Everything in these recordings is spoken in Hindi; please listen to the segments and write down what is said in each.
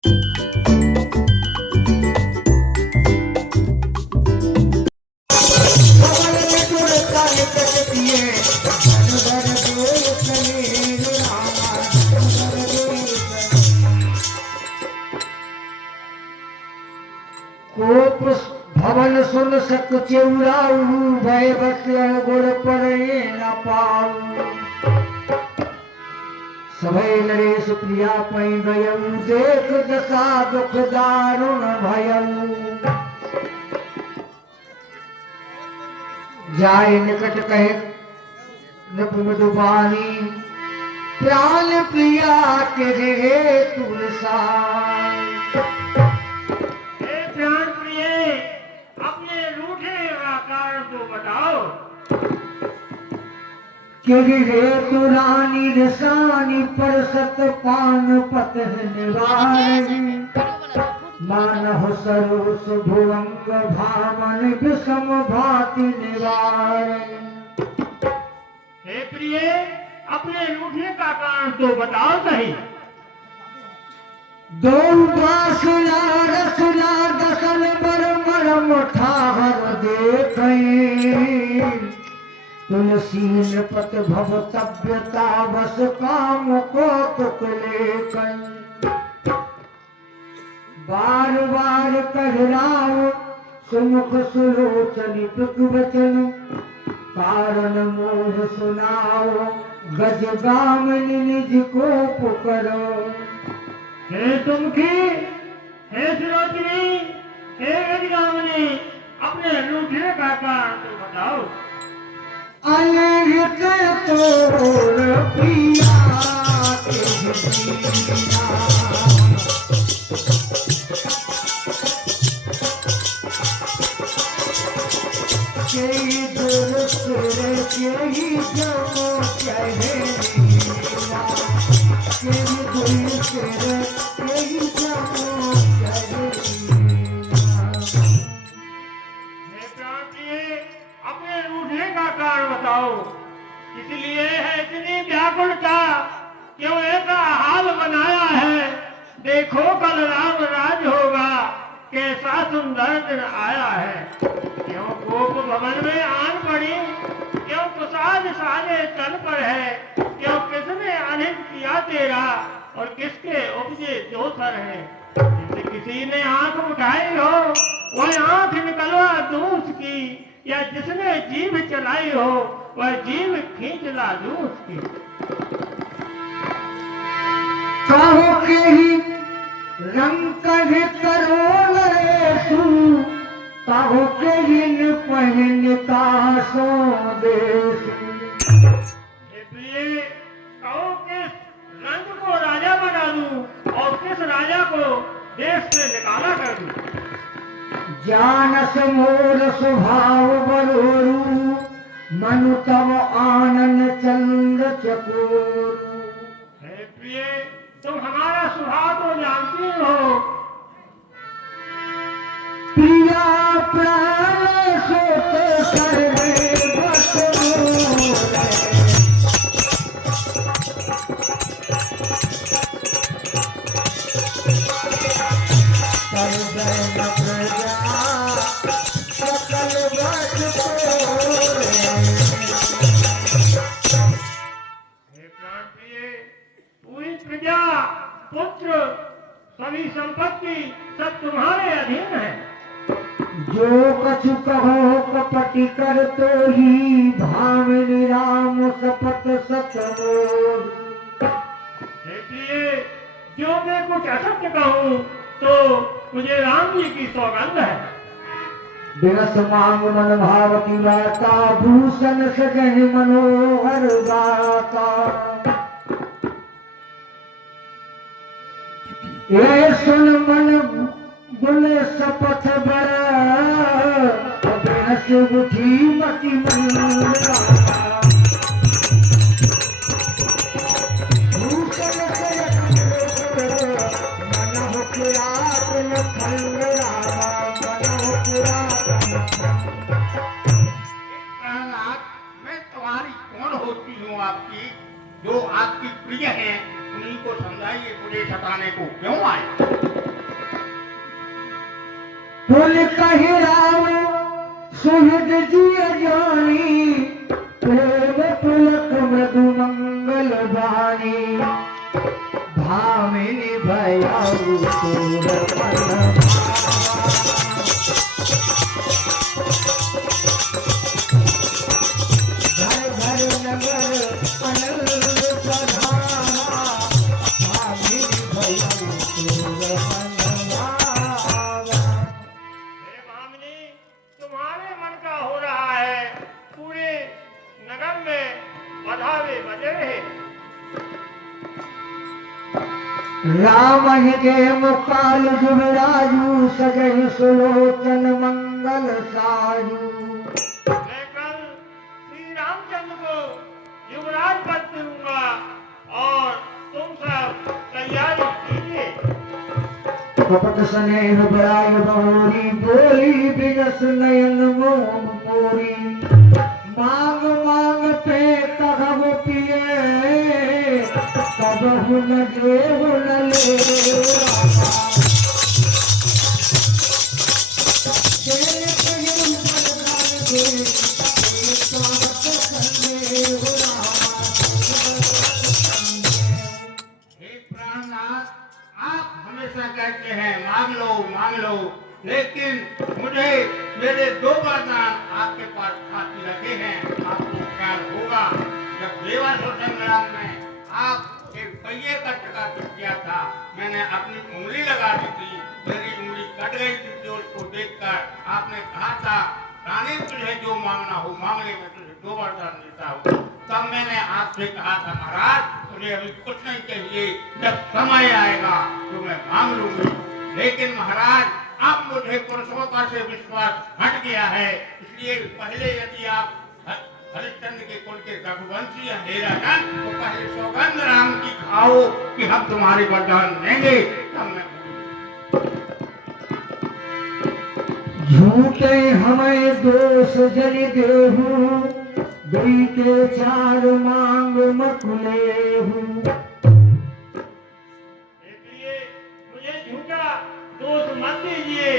भवन सुन सक चेउराऊ भय बसलन गुड़ पर न पाऊ सभय नरेश प्रिया पै गयऊ देख दशा दुख दारुण भयऊ जाय निकट कहे नृप मधुबानी प्राण प्रिया के रे तुलसाई रे तुरानी रसानी पर सत पान पत निवारी मानह सरोस भुवंग भावन विषम भाति निवारी। हे प्रिय, अपने रूठने का कारण तो बताओ सही। दो बासुला रसुला दसन बर मरम ठाहर देखई तुलसीन पत भव सभ्यता बस काम को तुक लेकर बार बार कहराओ सुमुख सुलोचन तुक वचन कारण मोह सुनाओ गज गामन निज को पुकरो। हे सुमुखी, हे सुलोचनी, हे गज गामनी, अपने रूठने का कारण तो बताओ। अनहित तोर प्रिया के जीना केही दूर सुर केही जमो चढ़ेना केही दूर सुर केही जमो चढ़ेना। अपने रूठने का कारण बताओ। इसलिए है इतनी व्याकुलता, क्यों ऐसा हाल बनाया है। देखो कल राम राज होगा, कैसा सुंदर दिन आया है। क्यों गोप भवन में आन पड़ी, क्यों प्रसाद सारे तन पर है। क्यों किसने अनित किया तेरा और किसके उपजे दोसर है। जिसे किसी ने आंख उठाई हो वह आंख निकलवा दूस की, या जिसने जीभ चलाई हो वह जीभ खींच ला दूस की। कहो के ही रंग कहे करो नरेशु कहो के ही न पहन कासो देशु। इसलिए कहो किस रंग को राजा बना दूं और किस राजा को देश से निकाला कर दूं। जानस मोर स्वभाव बरोरू मनु तव आनंद चंद्र चकोरू। हे प्रिय, तुम हमारा स्वभाव तो जानती हो। प्रिया प्राण सोते सर्वे बसोरे पुत्र सभी संपत्ति सब तुम्हारे अधीन है। जो कछु कहो कपटी कर तो ही भामिनी राम सपत सतमोर। इसलिए जो मैं कुछ असत्य कहूँ तो मुझे राम जी की सौगंध है। बिरस मांग मन भावती वाता भूषण सजन मनोहर गाता। ये सुन मन गुल सपथ बड़ा बिरस उठी मति मंगला। भूषण सजन मन हो पुरातन खंडरा मन हो पुरातन। मैं तुम्हारी कौन होती हूँ आपकी, जो आपकी प्रिय है उन्हीं को समझाइए, मुझे सताने को क्यों आए। पुल कही राम सुहृद जी अजानी, प्रेम पुलक मधु मंगल वाणी, भामिनी भयाऊ सूरपन। घर घर नगर अनल प्रधाना, भामिनी भयाऊ सूरपन भावा। हे भामिनी, तुम्हारे मन का हो रहा है, पूरे नगर में बधावे बजे रहे। राम हृदय मुकाल जुबराजू, सजहि सुलोचन मंगल साजू। मैं कल श्री रामचंद्र को युवराज पद दूंगा और तुम सब तैयारी कीजिए। कपट स्नेह बड़ाई बहुरी, बोली बिजस नयन मोम मोरी। मांग मांग पे कहो पिए, कबहु न देहु न ले। तेरे कहियो बरदान दे, तेरे स्वागत करने हो रामा। हे प्राणनाथ, आप हमेशा कहते हैं मांग लो, लेकिन मुझे मेरे दो वरदान आपके पास खाती रखे हैं। आपको ख्याल होगा जब देवासुर संग्राम में आप एक पहिए का टका किया था, मैंने अपनी उंगली लगा दी थी, मेरी उंगली कट गई थी। जो उसको देखकर आपने कहा था, रानी तुझे जो मांगना हो मांग ले, मैं तुझे दो वरदान देता हूँ। तब मैंने आपसे कहा था, महाराज मुझे अभी कुछ नहीं चाहिए, जब समय आएगा तो मैं मांग लूंगी। लेकिन महाराज अब मुझे पुरुषोत्तम से विश्वास हट गया है, इसलिए पहले यदि आप हरिश्चंद्र के कुल के रघुवंशी हैं हे राजन, तो पहले सौगंध राम की खाओ कि हम तुम्हारे वरदान देंगे, तब मैं झूठे हमें दोष जन देहु, दुई के चार मांग मकुलेहु। इसलिए मुझे झूठा दोष मत दीजिए,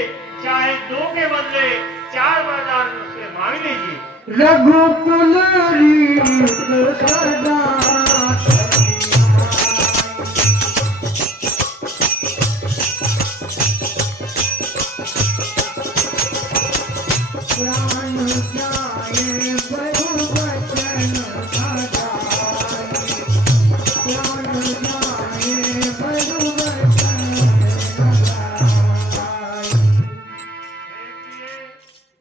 चाहे दो के बदले चार वरदान मुझसे मांग लीजिए। रघुकुल रीत सदा प्राण जाए बहु वचन सदाई, प्राण जाए बहु वचन सदाई। देखिए,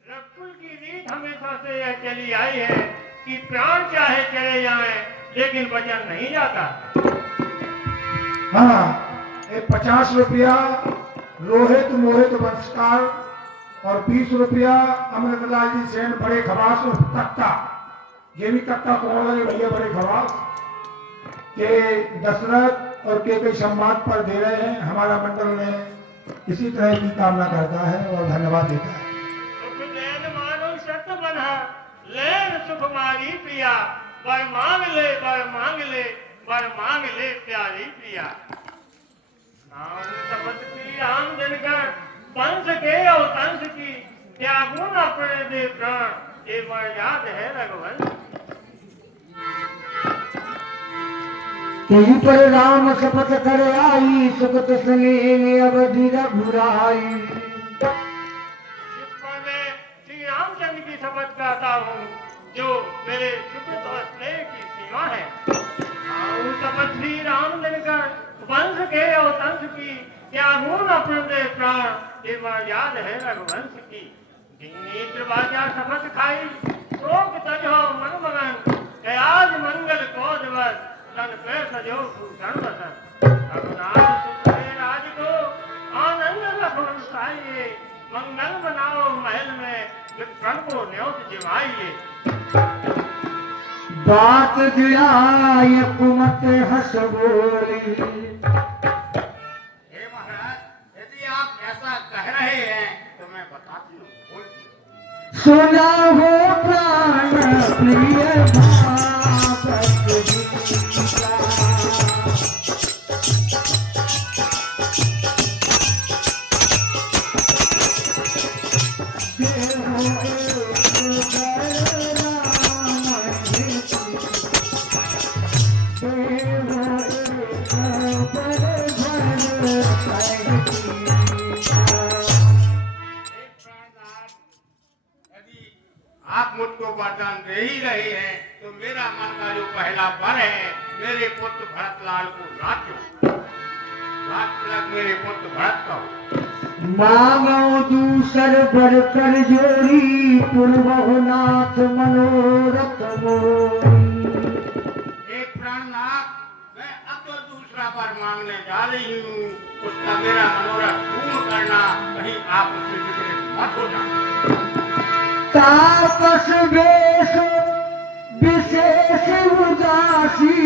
रघुकुल की रीत हमेशा से यह चली आई है कि प्राण चाहे चले जाएं, लेकिन वचन नहीं जाता। हाँ, ये 50 रुपया रोहित मोहित वंशकार और 20 रुपया अमृतलाल जी सेन बड़े खवास और तख्ता, ये भी तख्ता कौन लगे भैया बड़े खवास के दशरथ और के संवाद पर दे रहे हैं। हमारा मंडल में इसी तरह की कामना करता है और धन्यवाद देता है। सुख देन मानो सत बना, लेन सुख मारी प्रिया, वर मांग ले वर मांग ले, वर मांग ले प्यारी प्रिया। नाम शपथ की राम दिनकर, वंश के और तंस की, त्यागू न पड़े दे प्राण, ये वर याद है रघुवंश। तेहि पर राम शपथ कर आई, सुगत स्नेह अवधि रघुराई। जिस पर मैं श्री रामचंद्र की शपथ करता हूँ, जो मेरे सुकृत और स्नेह की सीमा है। आऊं शपथ श्री राम दिनकर, वंश के और तंस की, त्यागू न पड़े प्राण, ये वर याद है रघुवंश की। नेत्र बाजा शपथ खाई, शोक तजो मन मगन, के आज मंगल को दिवस, तन पे सजो भूषण वसन। रघुनाथ सुख राज को आनंद रघुवंशाइए, मंगल बनाओ महल में, विप्रण को न्योत जिमाइए। बात दिलाय कुमत हस बोली। हे महाराज, यदि आप ऐसा कह रहे हैं तो मैं बताती हूँ, बोलिए। सुना हो प्राण प्रिय भापत गीता। यदि आप मुझको वरदान दे ही रहे हैं तो मेरा मन का जो पहला वर है मेरे पुत्र भरतलाल को राज्य मेरे पुत्र भरत का हो। मांगो दूसर बर कर जोड़ी पूर्वनाथ मनोरथ मोरी। एक प्राणनाथ मैं अब तो दूसरा वर मांगने जा रही हूँ उसका मेरा मनोरथ पूर्ण करना कहीं आप उससे विचलित मत हो जाना। तापस वेश विशेष उदासी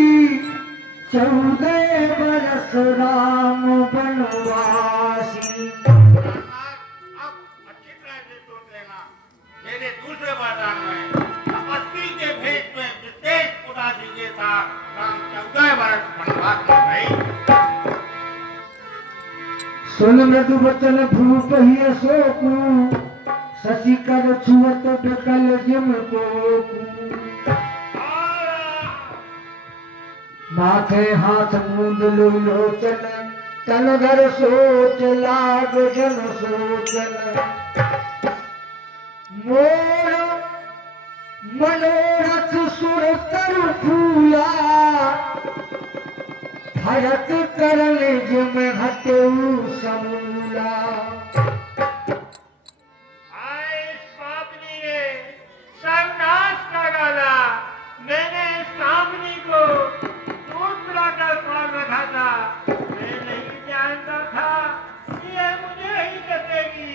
14 बरस राम बनवासी। अब अच्छी तरह से सोच लेना मेरे दूसरे वरदान में तपस्वी के भेष में विशेष उदासी के साथ राम 14 वर्ष वनवास में गए। सुन मृदु वचन भूप ही शोकू शशि कर छुअत बिकल जिम को। माथे हाथ मूंद लोचन तन घर सोच लाग जन सोचन। मोर मनोरथ सुर कर फूला भरत करल जिम हटऊ समूला। इस पापनी ने सर्वनाश कर डाला। मैंने इस कामनी को दूध पिलाकर पाल रखा था। मैं नहीं जानता था कि ये मुझे ही कटेगी।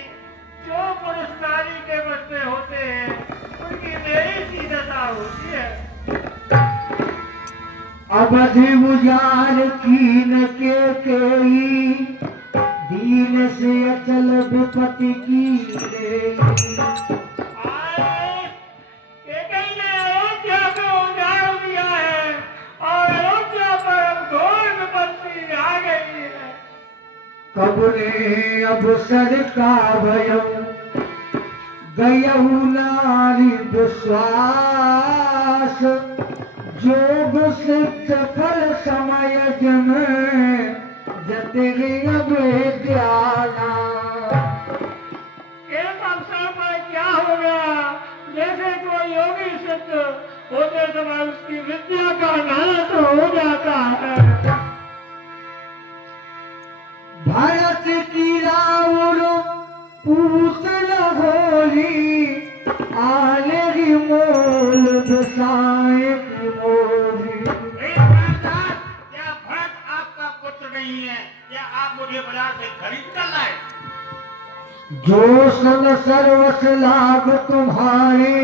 जो पुरुष नारी के बस में होते हैं उनकी मेरी सी दशा होती है। अवधि बुझार कीन के केई दीन से अचल विपत्ति की रे। अयोध्या को उजाड़ दिया है और अयोध्या पर घोर विपत्ति आ गई है। कबरे अवसर का भयम गयऊ नारी विश्वास। जोग सिद्ध फल समय जन जतिरि अवज्ञाना। एक अवसर पर क्या हो गया जैसे कोई योगी सिद्ध होते समय उसकी विद्या का नाश हो जाता है। भरत की रावण पूतन होली आले मोल दसाए की मोरी। क्या भरत आपका पुत्र नहीं है? क्या आप मुझे बाजार से खरीद कर लाए? जो सन सर्वस लाग तुम्हारे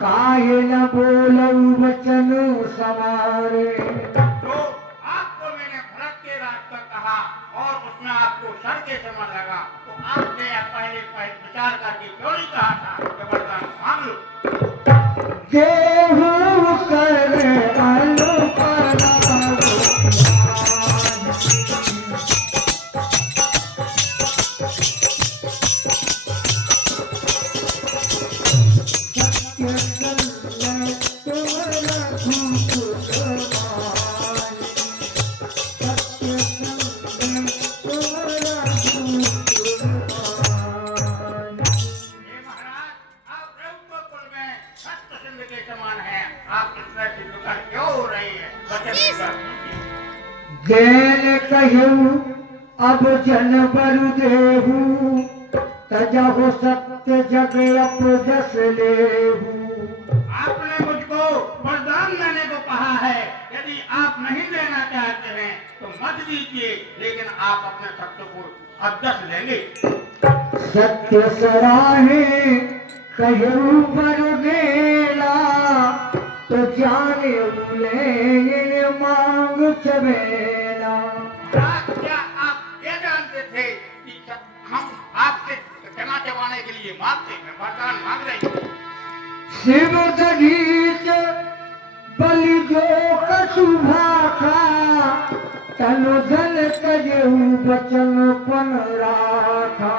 काहे न बोलऊ वचन समारे। तो आपको मैंने भरत के राज का कहा और उसमें आपको सर के समझ लगा तो आपने पहले विचार करके क्यों नहीं कहा था कि वरदान मांग लो। देहु कर अनुपरा जैन कहू अब जन बरु देहू तजहु सत्य जग अपजस लेहू। आपने मुझको वरदान देने को कहा है। यदि आप नहीं देना चाहते हैं तो मत दीजिए लेकिन आप अपने सत्य को अपजस लेंगे। सत्य सराहे कहू पर देला तो जाने ले मांग चबेला। क्या आप ये जानते थे कि हम आपसे क्षमा चबाने के लिए वरदान मांग रहे हैं? शिव दधीच बलि जो कछु भाखा तनु धन तजहु बचन पन राखा।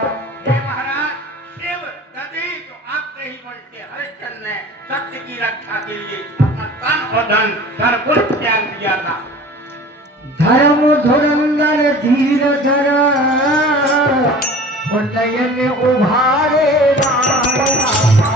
हे महाराज शिव दधी तो आपके ही वंश के हरिश्चंद्र ने सत्य की रक्षा के लिए अपना तन और धन सर्वस्व त्याग दिया था। धर्म धुरंधर धीर धर नयन उभारे रामा।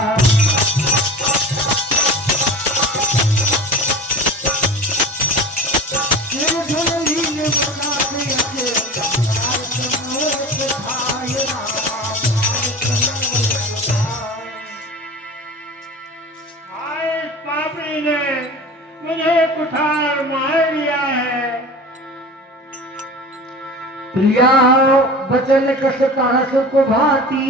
इस पापी ने मुझे कुठार मार दिया है। प्रिया बचन कस कहस को भांति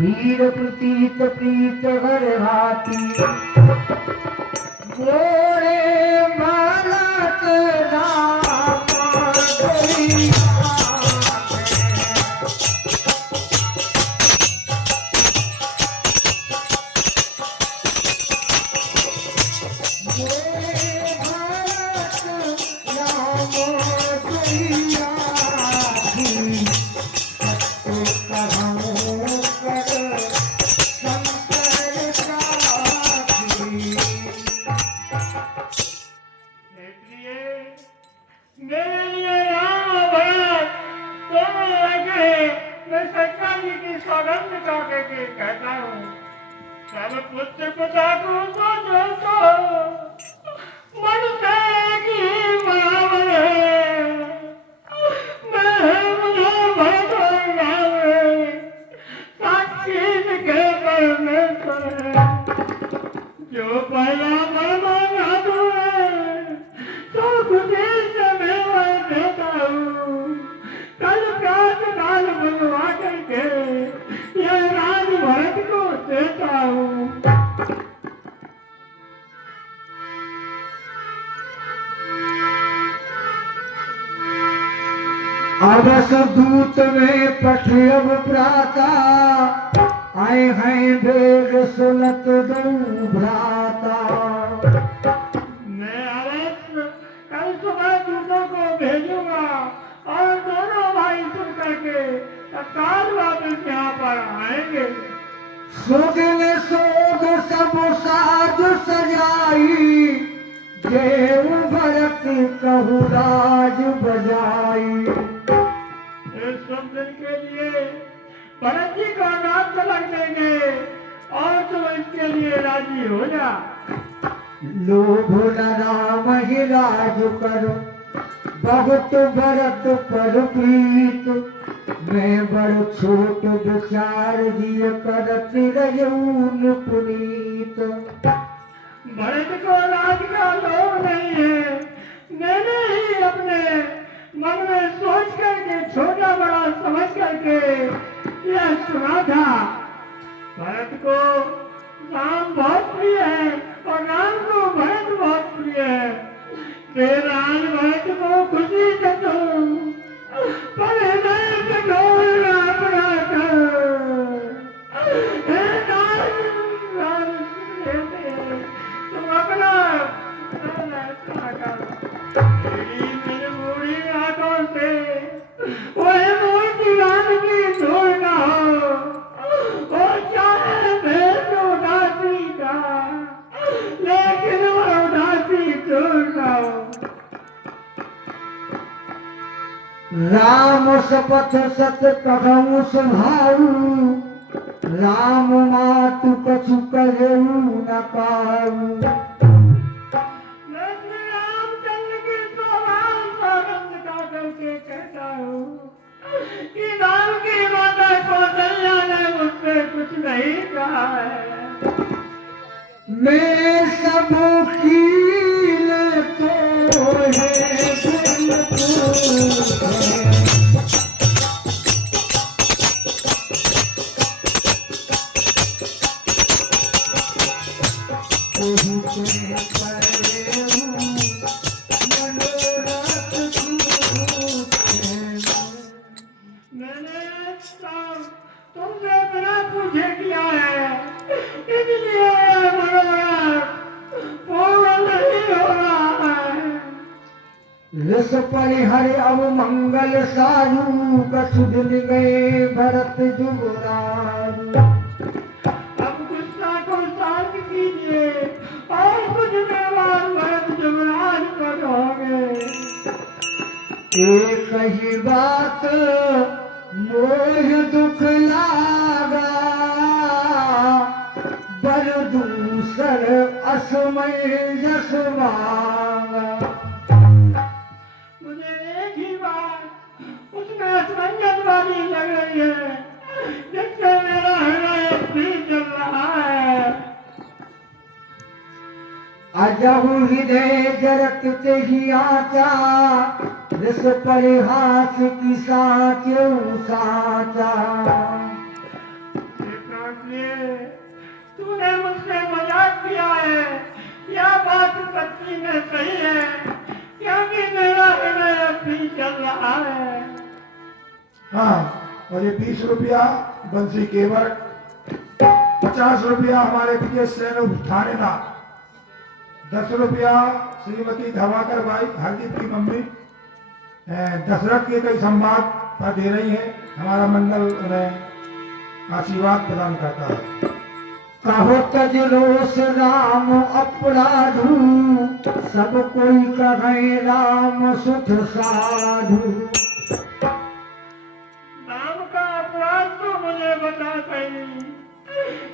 वीर प्रतीत प्रीत घर भाती मोरे मालक रामा कोई मेरे लिए राम और भरत दोनों एक हैं। मैं शंकर जी की सौगंध करके के कहता हूँ, सब पुत्र पिता को सोचो मन से की बराबर है। मैं मुझे भरत और राम है, साक्षी के परमेश्वर है। जो पहला परमात्मा है तो खुशी से मैं वह देता हूँ। कल प्रात काल बनवा करके यह राज भरत को देता हूँ। अवस दूत में पठियब प्राता आए हैं वेग सुनत दो भ्राता। मैं अवश्य कल सुबह दूतों को भेजूंगा और दोनों भाई सुन करके तत्काल वापस यहाँ पर आएंगे। सुदिन सोग सब साज सजाई देव भरत कहु राज बजाई। इस सब दिन के लिए भरत जी का नाम तलक देंगे और तुम इसके लिए राजी हो जा। लोभ न राम ही राज करो बहुत भरत पर प्रीत। मैं बड़ छोट विचार दिय करत रयून पुनीत। भरत को राज का लोभ नहीं है। मैंने ही अपने मन में सोच करके छोटा बड़ा समझ करके यह सुना था। भरत को राम बहुत प्रिय है और राम को भरत बहुत प्रिय है। तेरा भरत को खुशी से दूं पर हृदय कठोर अपना कर। हे नाथ, तुम अपना ऐसा कर। मेरी बूढ़ी आंखों से वह मूर्ति राम की धूल ना हो। वो चाहे भेद उदासी का लेकिन वो उदासी दूर ना हो। राम शपथ सत कहूँ सुभाऊ राम मातु कछु करेऊ न पाऊ। मैं श्री रामचंद्र की सौभाग्य सौगंध का करके कहता हूँ कि राम की माता कौशल्या ने मुझसे कुछ नहीं कहा है। मैं सब कील तो है मैंने काम तुमसे बिना पूछे किया है, इसलिए मनोरथ पूर्ण नहीं हो रहा है। रस परिहर अब मंगल सारू कछु दिन गए भरत जुगरारू। अब गुस्सा को शांत कीजिए और कुछ देर बाद भरत जुगराज पर होंगे। एक ही बात मोह दुख लागा, बर दूसर असमय जस मांगा। मुझे एक ही बात उसमें असमंजस वाली लग रही है, जिससे मेरा हृदय भी चल रहा है। अजहु हृदय जरत तेहि आचा, रस परिहास की साचेउ साचा। तूने मुझसे मजाक किया है, यह बात सच्ची में सही है, क्योंकि मेरा हृदय भी चल रहा है। हाँ, और ये 20 रुपया बंसी केवट, 50 रुपया हमारे विजय सेन थानेदार, 10 रुपया श्रीमती धवाकर बाई हरदीप की मम्मी दशरथ के कई संवाद पर दे रही है। हमारा मंडल उन्हें आशीर्वाद प्रदान करता है। कहो तज रोष राम अपराधु, सब कोई कहे राम सुख साधु। राम का अपराध तो मुझे बता सही,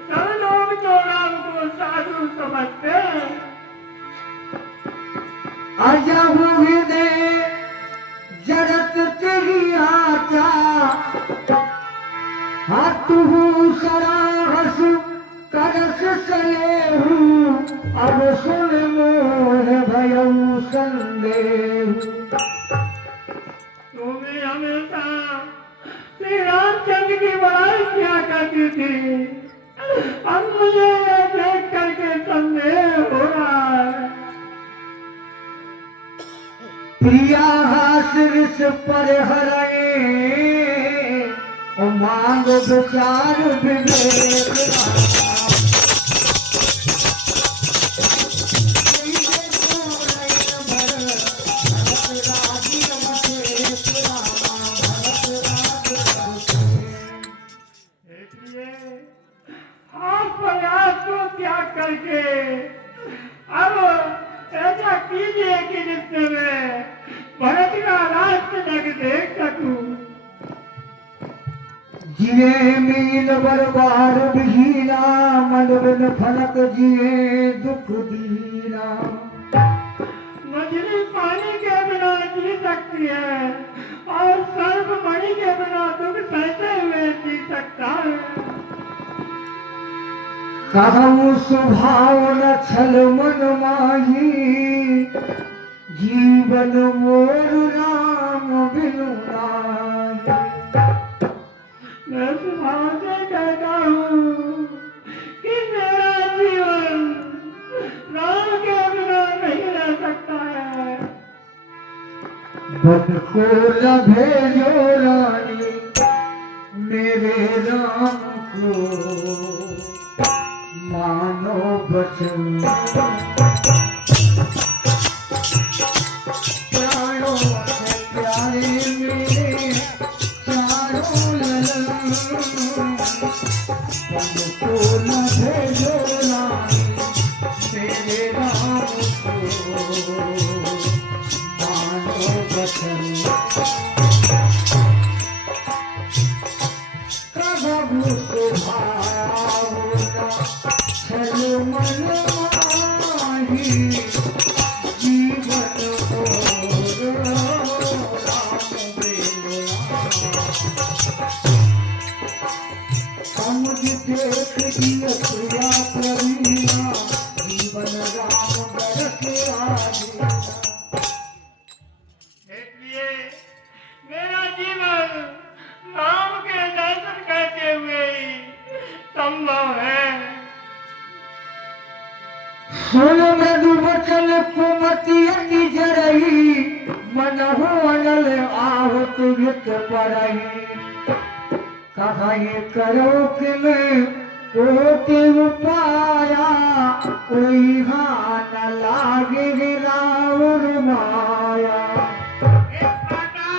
सब लोग तो राम को साधु समझते हैं। अजहु हृदय जरत तेहि आचा, हाथु सराहस करस सलेहु। अब सुन मोह भयउ संदेहु। तुम्हें हमेशा श्री रामचंद्र की बड़ाई किया करती थी, अब मुझे देख करके संदेह हो रहा है। प्रिया हास रिस पर हरे, ओ मांग विचार विवेक। प्रयास को त्याग करके अब ऐसा कीजिए कि जिससे मैं भरत का राष्ट्र जग देख सकूं। जिए मील बरबार बिहीरा, मन बिन फलक जिए दुख दीरा। मछली पानी के बिना जी सकती है और सर्प मणि के बिना दुख सहते हुए जी सकता है। कहूँ स्वभाव न छल मन माही, जीवन मोर राम बिनु नाहि। मैं स्वभाव से कहता हूँ कि मेरा जीवन राम के बिना नहीं रह सकता है। बद को लभे जो रानी मेरे राम को, मानो बचन प्राणों से प्यारे मेरे चारों ललन। तुमको न भेजो रानी मेरे राम को, मानो बचन। कब सुभाव छल मन माही, जीवन मोर राम बिनु नाहि। समुझ देख दिय प्रिया प्रवीणा, जीवन राम बरस आजीना। इसलिए मेरा जीवन राम के दर्शन करते हुए ही संभव है। सुन मधु वचन कुमति अति जरही, मनहु अनल आहुत युत परही। कहीं करो कि मैं कोटि उपाया, कोई न लागे राउर माया। एक बाटा,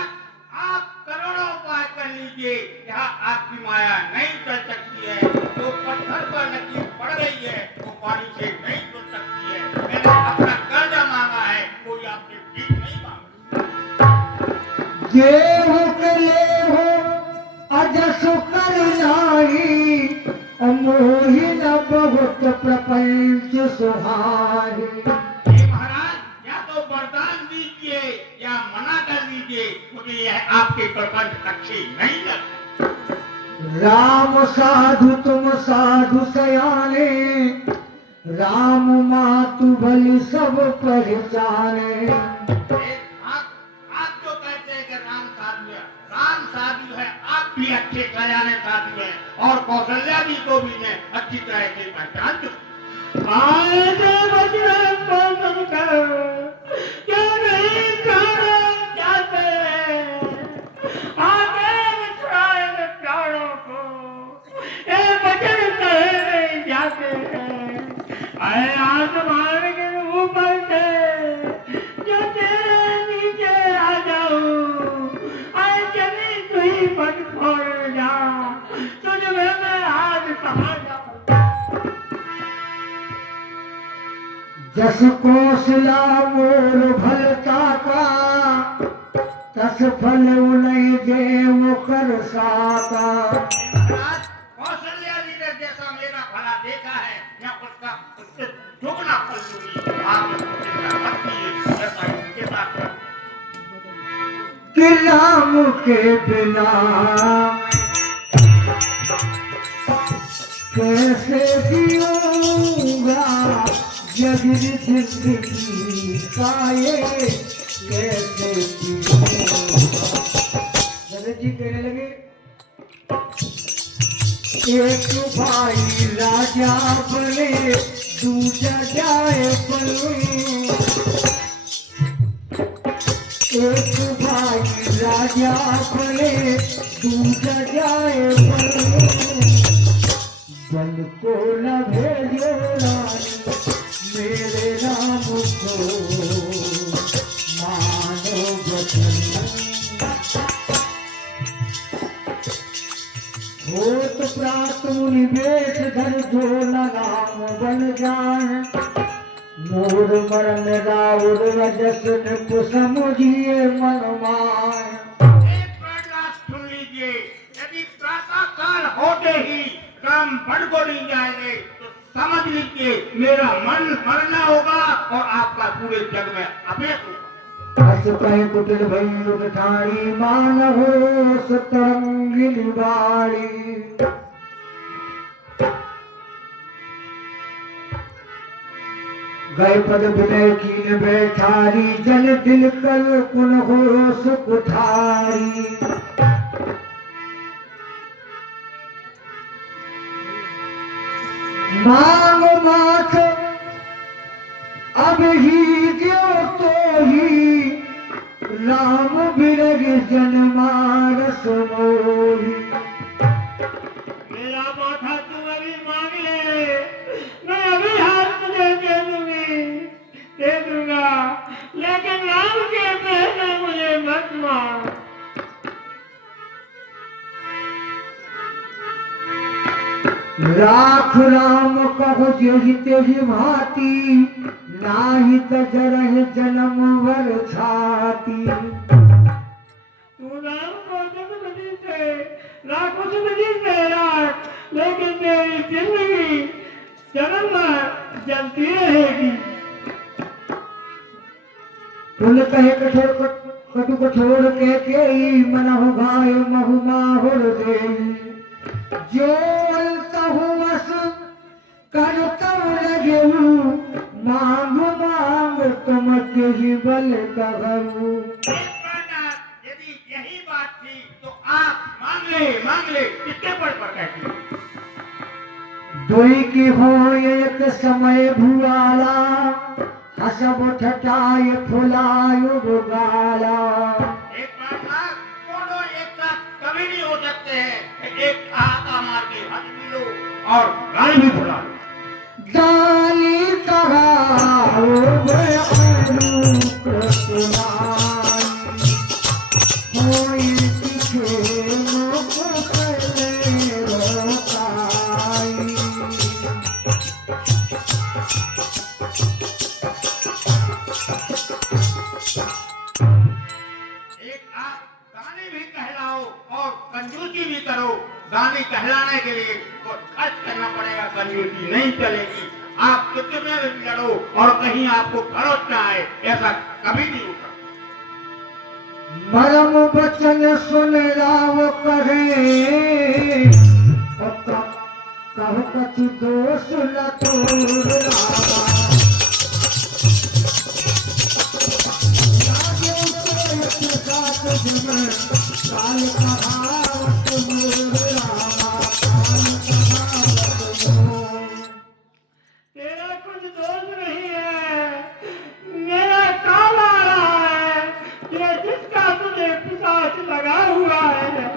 आप करोड़ों उपाय कर लीजिए, यहाँ आपकी माया नहीं चल सकती है। जो पत्थर पर लकीर पड़ गई है वो पानी से नहीं धुल सकती है। मैंने अपना कर्जा मांगा है, कोई आपसे भीख नहीं मांगा। देव कले हो अजस कर नाही मोहि न बहुत प्रपंच सुहाई। महाराज या तो वरदान दीजिए या मना कर दीजिए, मुझे यह आपके प्रबंध अच्छे नहीं लगते। राम साधु तुम साधु सयाने, राम मातु भली सब पहचाने। आप जो कहते हैं कि राम साधु है, राम साधु है, आप भी अच्छे सयाने साधु हैं, और कौशल्या जी को भी मैं अच्छी तरह से पहचान चुकी। आए थे बजरंग बन कर, क्या नहीं प्राण जाते, आगे बिछाए प्राणों को, ए बजर कहे जाते हैं। आए आसमान के ऊपर से जो तेरे नीचे आ जाऊं, आए चली तू ही पट फोड़ जा, तुझ में मैं आज समा जाऊं। जस कौशला मोर भलता का, तस फल उलय जेव कर साका। महाराज कौशल्या जी ने जैसा मेरा भला देखा है, मैं उससे दुगना फल दूंगी। आप इसको चिंता मत कीजिए, ऐसा ही उनके साथ करो। कि राम के बिना कैसे जीऊंगा, जगत जिंदगी काये कैसे जीऊंगा। भगत जी कहने लगे, एक भाई राजा बने, दूजा जाए बने। एक भाई राजा बने, दूजा जाए बने। जन को न भेजो रानी, मेरे राम को मानो वचन। होत प्रात निवेश धर झोला राम बन जाए। मोर मरण राउर रजस निप समुझिए मन माय। एक बात सुन लीजिए, यदि प्रातः काल होते ही राम बन को नहीं जाएंगे तो समझ लीजिए मेरा मन मरना होगा और आपका पूरे जग में अभेद होगा। हस कहे कुटिल भैर ठाणी, मान हो सतरंगिनी बाड़ी। गए पद विनय कीन बैठारी, जन दिल कल कुन हो सुकुठारी। मांग माथ अब ही जो तो ही, राम बिरग जन मारस मोही। मेरा माथा तू अभी मांग ले, मैं अभी हाथ तुझे दे दूंगा, लेकिन राम के पहले मुझे मत मार। राख राम कहो जेहि तेहि भांति, नाही तजरहि जन्म वर छाती। तू राम को जब विधि से राख, उस विधि से राख, लेकिन तेरी जिंदगी जन्म जलती रहेगी। तुल कहे कठोर कटु कठोर के मनहु घाय महु माहुर देई। जो तहु वस कर तव लगेहु, मांग मांग तुम केहि बल कहू। यदि यही बात थी तो आप मांग ले, किसके बल पर कहती? दुई की हो एक समय भुआला, हसब ठटाय फुलायु गाला। एक बात दोनों एक साथ कभी नहीं हो सकते हैं। एक हाथा मार के हंस भी लो और गाली भी फुला लो। गाली कहा होई तिखे मुख करे रोताई। एक आप गांधी कहलाने के लिए खर्च करना पड़ेगा, कंजूसी नहीं चलेगी। आप कितने भी लड़ो और कहीं आपको खरोच ना आए, ऐसा कभी नहीं होगा। मरम बचन सुन राम कहे, कहु कछु दोष न तोर रामा। लागे उतरे साथ जन, काल कहावत मोर रामा, काल कहावत मोर। तेरा कुछ दोष नहीं है, मेरा काल आ रहा है, ये जिसका तुझे पिशाच लगा हुआ है।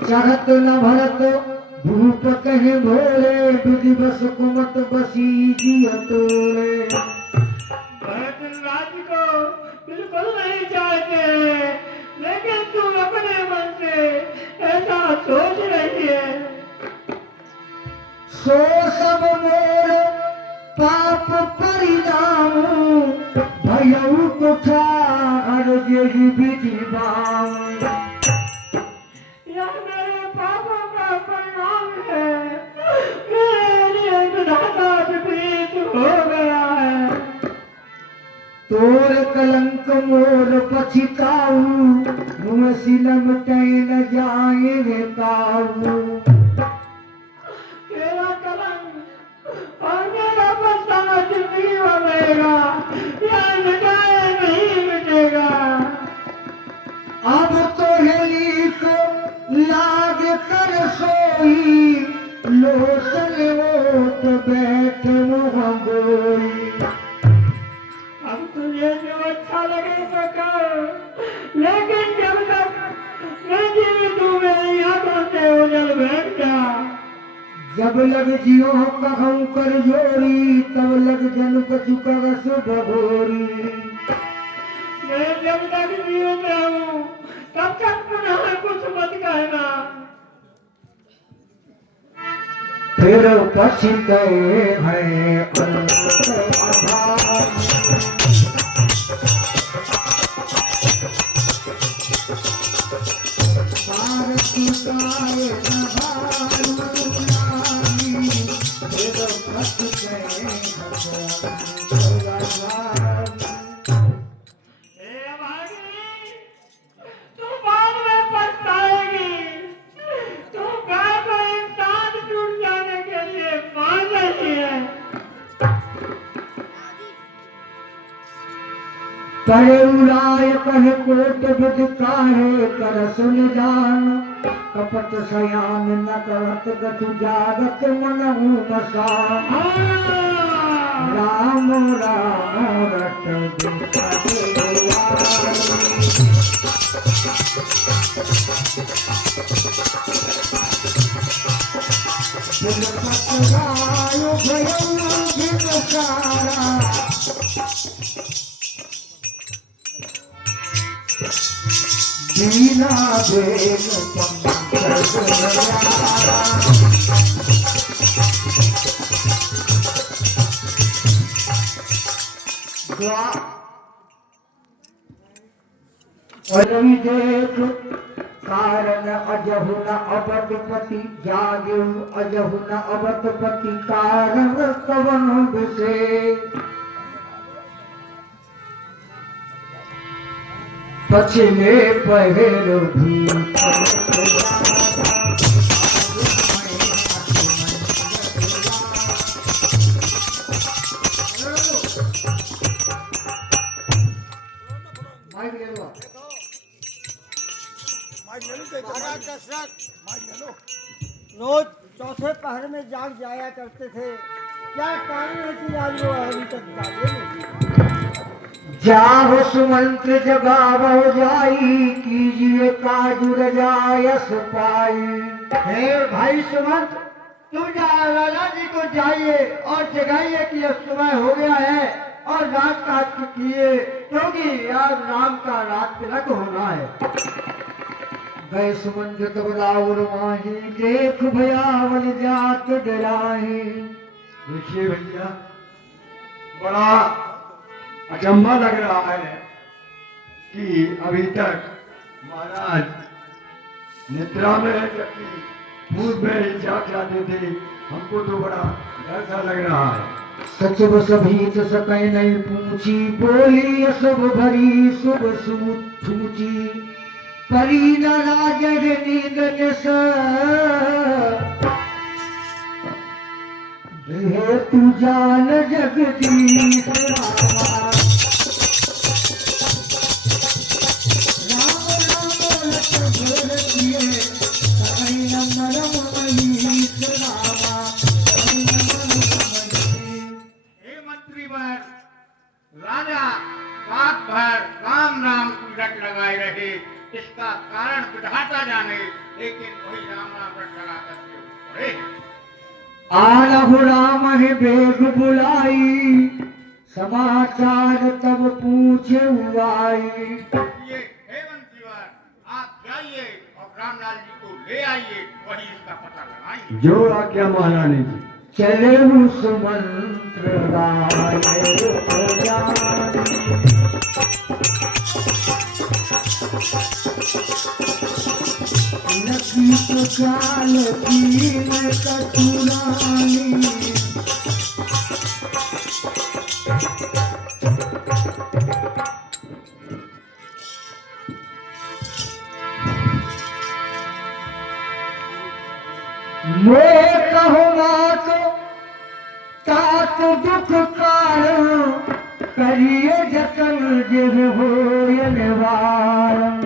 चढ़त न भरत भूप कहे भोले, विधि बस कुमत बसी जिय तोरे। भरत राज को बिल्कुल नहीं चाहते, लेकिन तू अपने मन से ऐसा सोच रही है। सो सब मोर पाप परिणाम, भयउ कुठार जेहि विधि बाम। यह मेरे पापों का परिणाम है, मेरे लिए विधाता विपरीत हो गया है। तोर कलंक मोर पछिताऊ, मुँह सिलम न जाए रे काऊ। तेरा कलंक और मेरा पछतावा जिंदगी हो गएगा, यह मिटाए नहीं मिटेगा। अब तो हेलीक लाग कर सोई, लोसन ओट बैठ मुँह गोई। अब तुझे जो अच्छा लगे तो कर, लेकिन जब तक मैं जीवित हूँ मेरी आंखों से ओझल बैठ जा। जब लग जियो कहूँ कर जोरी, तब लग जन कछु करस बघोरी। मैं जब तक जीवित रहूं तब तक पुनः कुछ मत कहना। फिर पछिते हैं अंत आधार। भारती काय नभार मुरारी, फिर पछिते हैं अंत आधार। ए भागी, तू बाद में पछताएगी। तू गाय को इंसान टूट जाने के लिए मान रही है। करे उलाय कहे कोट विद काहे, कर सुन जान कपट सयान न करत गति जागत मनहु बसान। राम राम रट दीना देन पंकज नयारा। अरवि देख कारण अजहु न अबतपति, जागेउ अजहु न अबतपति, कारण कवन विशेष। पछिले पहर भूत रोज चौथे पहर में जाग जाया करते थे, क्या कारण है कि आज वो अभी तक जागे नहीं? जाहो सुमंत्र जगावो जाई, कीजिए काजु रजायस पाई। हे भाई सुमंत, तुम राजा जी को जाइए और जगाइए कि अब समय हो गया है और रात काट कीजिए, क्योंकि आज राम का रात तिलक होना है। गए सुमंत्र तब राउर माही, देख भयावल जात डराही। देखिए भैया, बड़ा अचंभा लग रहा है कि अभी तक महाराज निद्रा में है जबकि भूत में क्या क्या दे दे, हमको तो बड़ा डर सा लग रहा है। सचिव सभीत सकै नहीं पूछी, बोली सब भरी शुभ सूची, परी न राजग नींद निस, हे तू जान जगदीश रामा। राम राम लखन किए, सकै न मरम महीश रामा, सकै न मरम महीश। हे मंत्रीवर, राजा रात भर राम राम की रट लगाए रहे, इसका कारण विधाता जाने, लेकिन वही राम राम रट लगा करके पड़े। आलहु राम है बेग बुलाई, समाचार तब पूछे आई। ये हे मंत्रीवर, आप जाइए और रामलाल जी को ले आइए, वही इसका पता लगाएंगे। जो आज्ञा महारानी जी। चले सुमंत्र राय जानी, लकी तो चाल की मैं कचुरानी। मैं कहूँगा तो तात दुख कारण, करिए जतन जिर हो निवारण।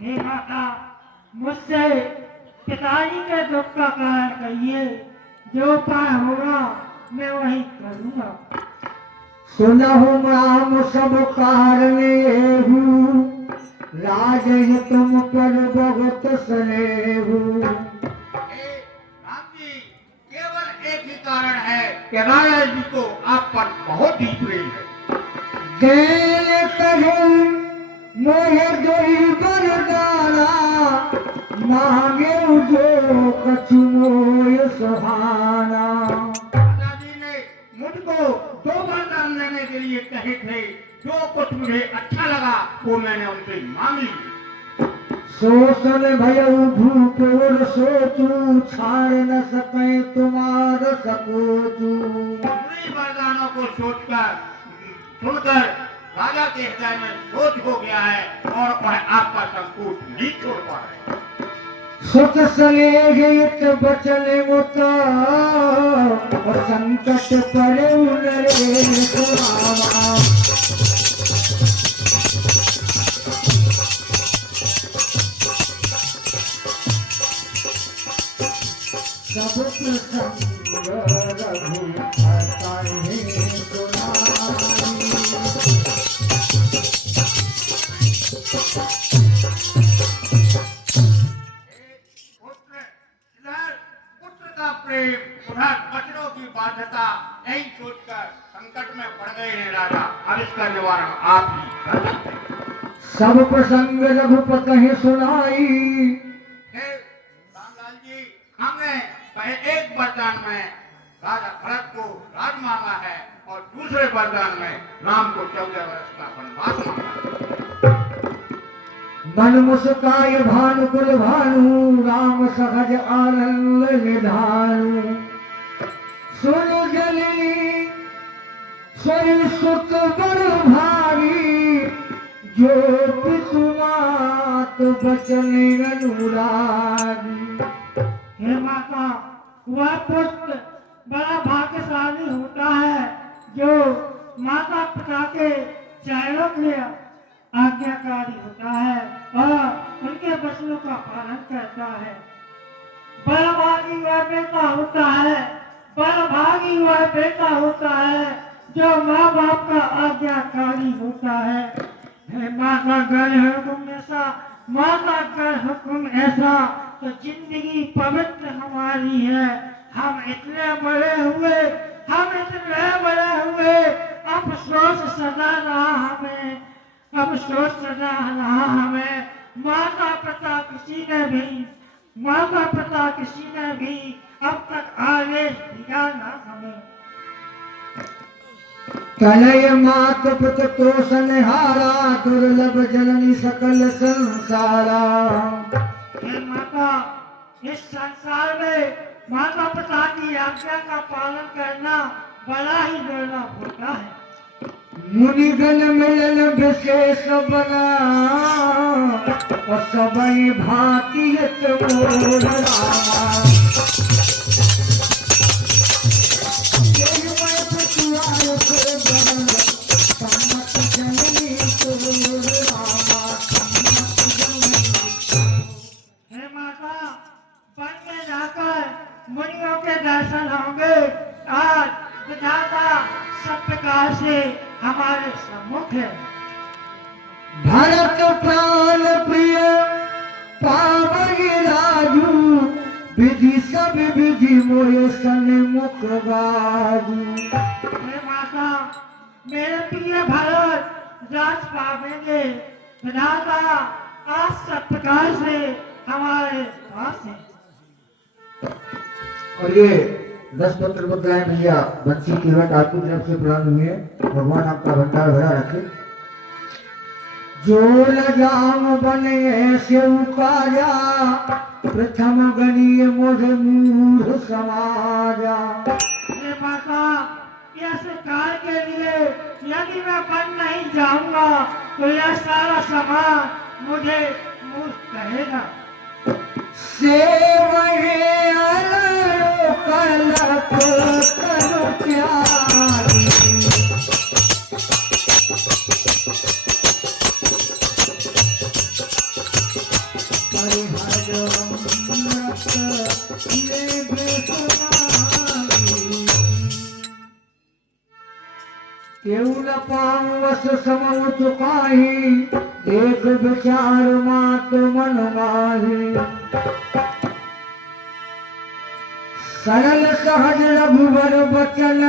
हे माता, मुझसे पिताजी के दुख का कारण कहिए, जो उपाय होगा मैं वही करूँगा। सुनहु राम सब कारण एहू, राज तुम पर बहुत स्नेहू। हे राम जी, केवल एक ही कारण है कि राजा जी को आप पर बहुत ही प्रेम है। देन कहे मोहे दोई बरदाना, मांगे जो कछु मोय सुहाना। राजा जी ने मुझको 2 वरदान लेने के लिए कहे थे, जो कुछ मुझे अच्छा लगा वो मैंने उनसे मांग ली। शोषण भयउ भूप और सोचू, छाड़ न सके तुम्हार सकोचू। उन्हीं वरदानों को सुनकर राजा के हृदय में सोच हो गया है और वह आपका संकोच नहीं छोड़ पा रहे। सुख सलेहित बचन मुत, और संकट पड़े नरेश रामा। सब प्रसंग रघु हताहि सुनाई। पुत्र का प्रेम, उधर बचनों की बाध्यता, यही सोचकर संकट में पड़ गए हैं राजा। अब इसका निवारण आप ही कर सकते हैं। सब प्रसंग रघुपति ही सुनाई। हे रामलाल जी, हमने पहले एक वरदान में राजा भरत को राज मांगा है और दूसरे वरदान में राम को 14 वर्ष का वनवास मांगा है। मन मुस्काय भानुकुल भानु, राम सहज आनंद निधानु। सुन जली सोई सुत बड़ भारी, जो पितु मात बचन अनुरागी। हे माता, वह पुत्र बड़ा भाग्यशाली होता है जो माता पिता के चरणों के आज्ञाकारी होता है और उनके वचनों का पालन करता है। बड़ा भागी वह बेटा होता है, बड़ा भागी वह बेटा होता है जो माँ बाप का आज्ञाकारी होता है। हे माता कर हुक्म ऐसा, माता कर हुक्म ऐसा, तो जिंदगी पवित्र हमारी है। हम इतने बड़े हुए, अफसोस सदा रहा हमें, अफसोस सदा रहा हमें। माता पिता किसी ने भी अब तक आदेश दिया ना हमें। तनय मात पित तोषण हारा, दुर्लभ जननी सकल संसारा। हे माता, इस संसार में माता पिता की आज्ञा का पालन करना बड़ा ही दुर्लभ होता है। मुनिगण मिलन विशेष बना और सबई भांति मोर रामा। हे माता, वन में जाकर मुनियों के दर्शन होंगे। आज विधाता सब प्रकार से हमारे सम्मुख है। भरत प्राण प्रिय पावई राजू, विधि सब विधि मोय सन्मुख गाजू। हे माता, मेरे प्रिय भरत राज पावेंगे। विधाता आज सब प्रकार से हमारे पास है। और ये 10 पत्र बदलाए भैया बच्ची की हट आपकी तरफ से प्रणाम हुए। भगवान आपका भंडार भरा रखे। जो लगाम बने ऐसे उकारा, प्रथम गणीय मुझ मूढ़ समाजा। हे माता, इस कार्य के लिए यदि मैं बन नहीं जाऊंगा तो यह सारा समाज मुझे मूर्ख कहेगा। सेवहे अलरो कलप कर प्यारी, परिहर अमृत लेबे सुनारी। केहू न पाऊं वस समऊ चुकाही, एक विचार मात मन माही। सरल सहज रघुवर बचन,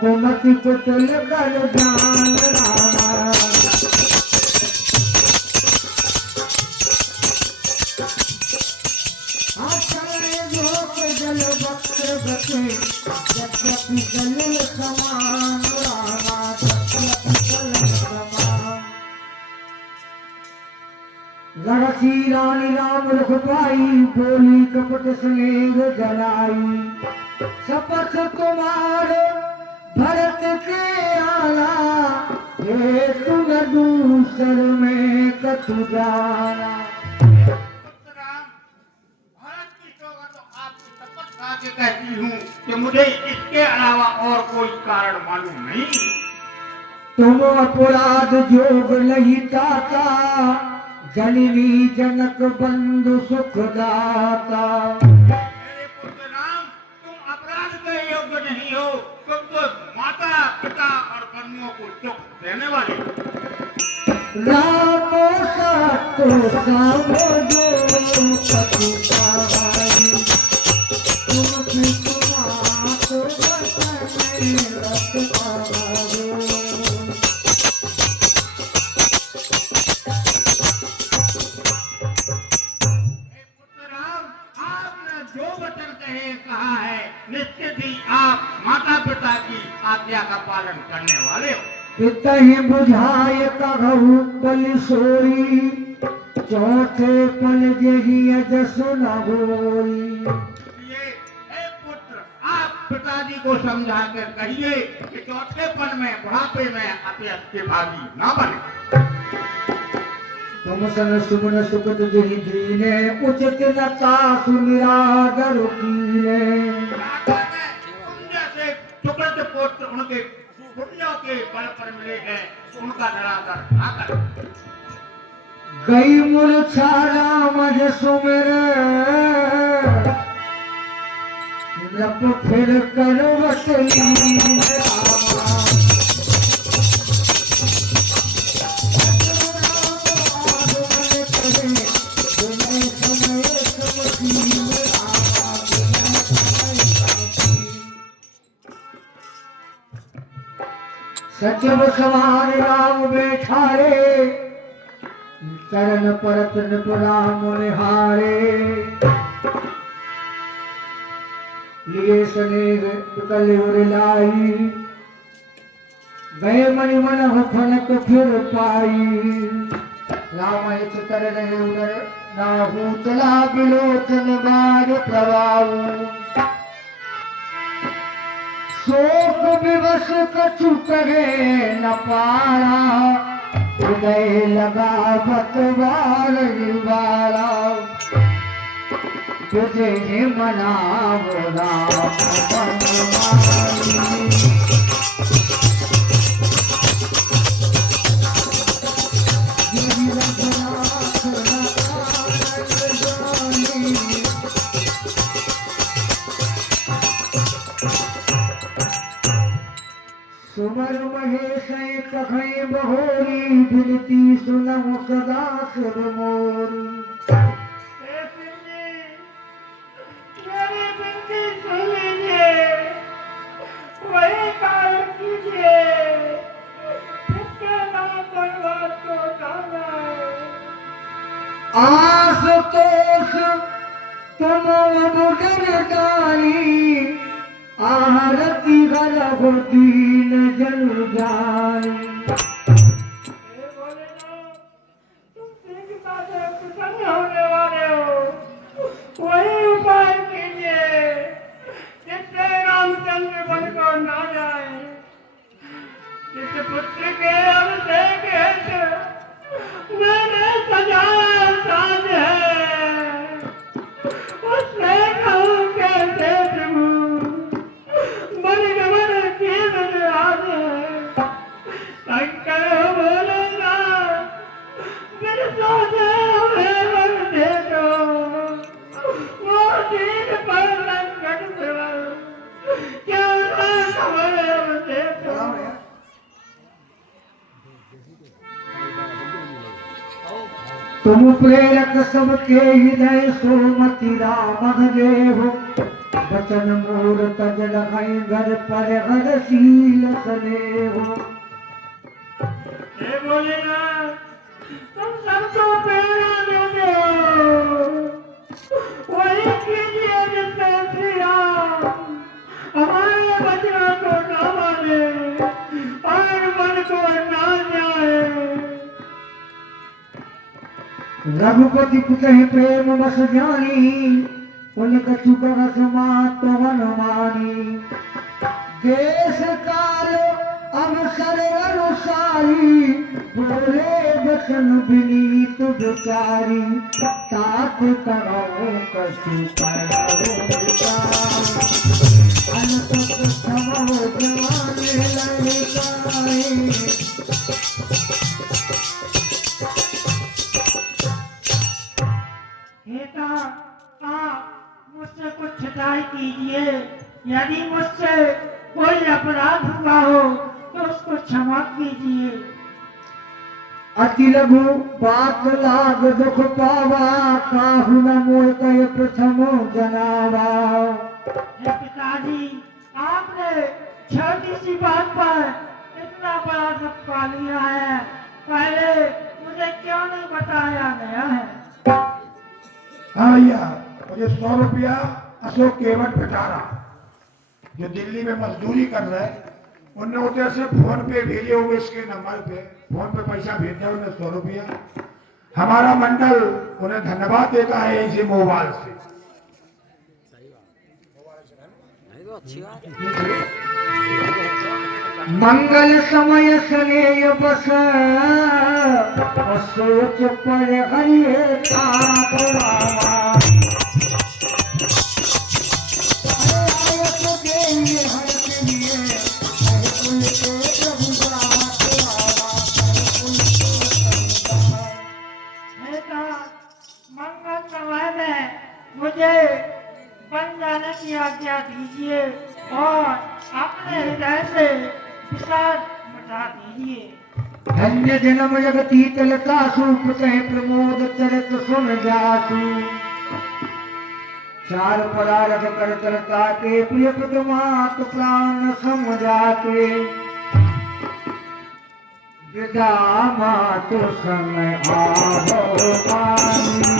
कुमति कुटिल कर जान रामा। जल वक्र बचे, यद्यपि जलिल समान रामा, यद्यपि जलिल समान। लड़सी रानी राम रख पाई, बोली कपट स्नेह जलाई। शपथ तुम्हार भरत के आला, ये तुम दूसर में कछु जाना। आगे कहती हूँ कि मुझे इसके अलावा और कोई कारण मालूम नहीं। तुम अपराध जोग नहीं ताता, जननी जनक बंधु सुखदाता। मेरे पुत्र राम, तुम अपराध के योग्य नहीं हो। तुम तो माता पिता और बंधुओं को सुख देने वाले हो। रामो सातो सामो जो कछु सवारी, तुम किसुमात बसने रत आरो। जो वचन कहा है, निश्चित ही आप माता पिता की आज्ञा का पालन करने वाले हो। पितहि बुझाय कहु बल सोई, चौथे पल जही जसु न होई। पुत्र, आप पिताजी को समझा कर कहिए कि चौथे पल में बुढ़ापे में अपने के भागी ना बने। तुम सन सुमन सुखद जही दीने, उचित नता सुनिरादर कीने। तुम जैसे सुकृत पुत्र उनके पुण्यों के बल पर मिले हैं, उनका निरादर ना कर। गई मूर्छा राम सुमिर, लप फिर करवट लीन रामा। सचिव सवार राम बैठारे, चरण परत निपुराम निहारे। लिए स्नेह कल लाई, गए मणि मन फनक फिर पाई। राम हित कर रहे उदर नाहू चला बिलोचन बार प्रभाव शोक विवश कछु करे न पारा उदय लगा बतवार वाला तुझे मनाव राम बनवारी। सुमर महेश कखई बहोरी बिनती सुनम सदा सिर मोरी। हे पिंडी, मेरी बिनती सुन लीजिए, वही कार्य कीजिए जिसके नाम पर को जाना है। आशुतोष तुम मुडर डाली आरती गर्भ दीन जन जानी। हे भोलेनाथ, तुम सीता से प्रसन्न होने वाले हो, वही उपाय कीजिए जिससे रामचंद्र वन को ना जाए। जिस पुत्र के अभिषेक हेतु मैंने सजाया साज है, उससे कहूँ कैसे प्रभु मन गमन कीर्तन आज शंकर बोलेगा फिर सोचे हमें वर दे दो वो दीन पर लंकट सेवल क्या हमें दे दो। तुम प्रेरक सबके हृदय सोमति राम देव वचन मोर तज लगाई घर पर हर शील सनेहो। हे भोलेनाथ, तुम सबको प्रेरणा देते हो, वही कीजिए जिससे श्री राम हमारे वचनों को ना माने और मन को ना जाए। रघुपति पुतहि प्रेम बस जानी उन कछु कहत मात वनमानी। देश काल अवसर अनुसारी बोले बचन विनीत विचारी। तात करो कछु करो अनत क्षमो जवान लड़काए। बेटा, आप मुझसे कुछ छटाई कीजिए। यदि मुझसे कोई अपराध हुआ हो तो उसको क्षमा कीजिए। अति लघु बात लाग दुख पावा काहू न मोह कह प्रथम जनावा। हे पिताजी, आपने छोटी सी बात पर इतना बड़ा दुख पा लिया है, पहले मुझे क्यों नहीं बताया गया है? हाँ भैया, मुझे 100 रुपया अशोक केवट बेचारा जो दिल्ली में मजदूरी कर रहे हैं, उनने उधर से फोन पे भेजे हुए इसके नंबर पे, फोन पे पैसा भेज दिया उन्हें 100 रुपया। हमारा मंडल उन्हें धन्यवाद देता है इसी मोबाइल से। मंगल समय स्नेह बस सोच पर हरिये कावा। मंगल समय में मुझे बन जाने की आज्ञा दीजिए और अपने हृदय से विषाद मिटा दीजिए। धन्य जन्म जगती तलतासु पुतः प्रमोद चरित सुन जासु। चार पदार्थ कर चलता के प्रिय पदमात प्राण सम जाके। विदा मातु समय आवो पानी।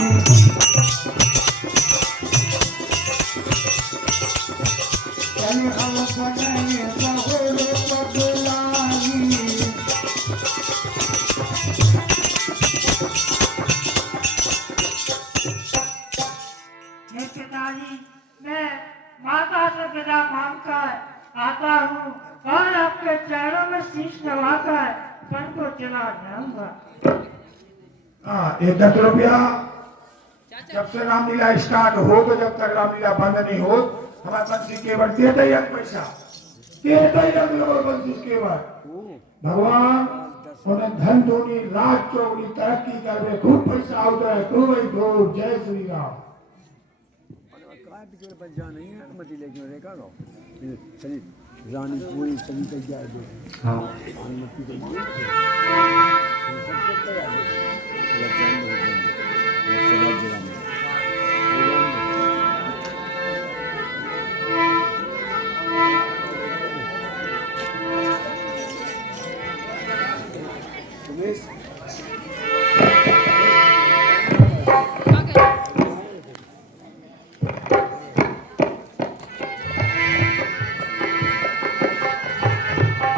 चल हम बने बहुर पगलानी। चला जाऊंगा। हाँ, ये 10 रुपया जब से रामलीला स्टार्ट हो तो जब तक रामलीला बंद नहीं हो हमारे बंसी केवल देता ही पैसा देता ही बंसी केवल भगवान उन्हें धन दोनी राज चौगनी तरक्की कर खूब पैसा आता है खूब ही खूब जय श्री राम। नहीं है मत लेकिन रेखा लो चलिए रानी पूरी सभी तैयार दे हाँ अनुमति के लिए सब तैयार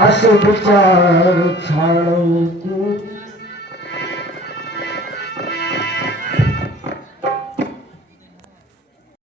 अस विचार छाड़ो को